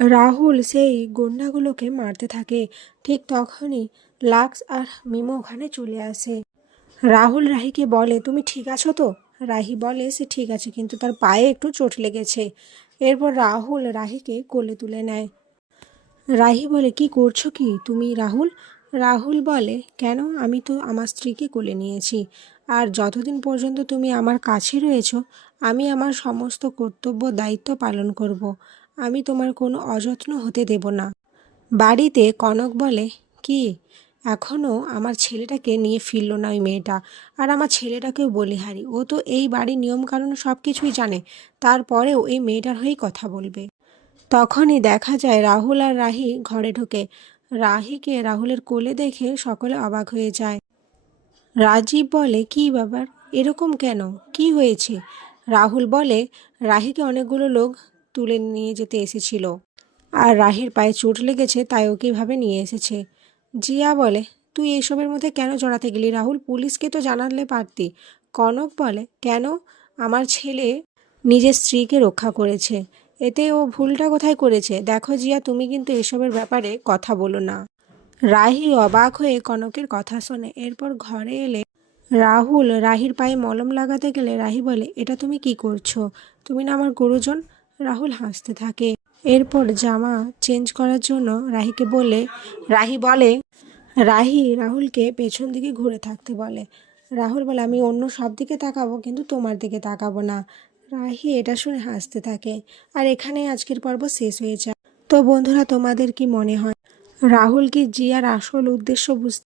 রাহুল সেই গুন্ডাগুলোকে মারতে থাকে। ঠিক তখনই লাক্স আর মিমো ওখানে চলে আসে। রাহুল রাহিকে বলে, তুমি ঠিক আছো তো? রাহি বলে সে ঠিক আছে, কিন্তু তার পায়ে একটু চোট লেগেছে। এরপর রাহুল রাহিকে কোলে তুলে নেয়। রাহি বলে, কি করছো কি তুমি রাহুল? রাহুল বলে, কেন, আমি তো আমার স্ত্রীকে কোলে নিয়েছি, আর যতদিন পর্যন্ত তুমি আমার কাছে রয়েছো আমি আমার সমস্ত কর্তব্য দায়িত্ব পালন করব। আমি তোমার কোনো অযত্ন হতে দেব না। বাড়িতে কনক বলে, কি, এখনও আমার ছেলেটাকে নিয়ে ফিরল না ওই মেয়েটা? আর আমার ছেলেটাকেও বলিহারি, ও তো এই বাড়ির নিয়মকানুন সব কিছুই জানে, তারপরেও এই মেয়েটার হয়েই কথা বলবে। তখনই দেখা যায় রাহুল আর রাহি ঘরে ঢোকে। রাহিকে রাহুলের কোলে দেখে সকলে অবাক হয়ে যায়। রাজীব বলে, কি ব্যাপার, এরকম কেন, কি হয়েছে? রাহুল বলে, রাহিকে অনেকগুলো লোক তুলে নিয়ে যেতে এসেছিল, আর রাহির পায়ে চোট লেগেছে, তাই ওকে এভাবে নিয়ে এসেছে। জিয়া বলে, তুই এসবের মধ্যে কেন জড়াতে গেলি রাহুল? পুলিশকে তো জানালে পারতি। কনক বলে, কেন, আমার ছেলে নিজের স্ত্রীকে রক্ষা করেছে, এতে ও ভুলটা কোথায় করেছে? দেখো জিয়া, তুমি কিন্তু এসবের ব্যাপারে কথা বলো না। রাহি অবাক হয়ে কনকের কথা শোনে। এরপর ঘরে এলে রাহুল রাহির পায়ে মলম লাগাতে গেলে রাহি বলে, এটা তুমি কি করছো? তুমি না আমার গুরুজন? রাহুল হাসতে থাকে। এরপর জামা চেঞ্জ করার জন্য রাহি বলে, রাহি রাহুলকে পেছন দিকে ঘুরে থাকতে বলে। রাহুল বলে, আমি অন্য সব দিকে তাকাবো, কিন্তু তোমার দিকে তাকাবো না। রাহি এটা শুনে হাসতে থাকে। আর এখানেই আজকের পর্ব শেষ হয়ে যায়। তো বন্ধুরা, তোমাদের কি মনে হয় রাহুল কি জিয়ার আসল উদ্দেশ্য বুঝতে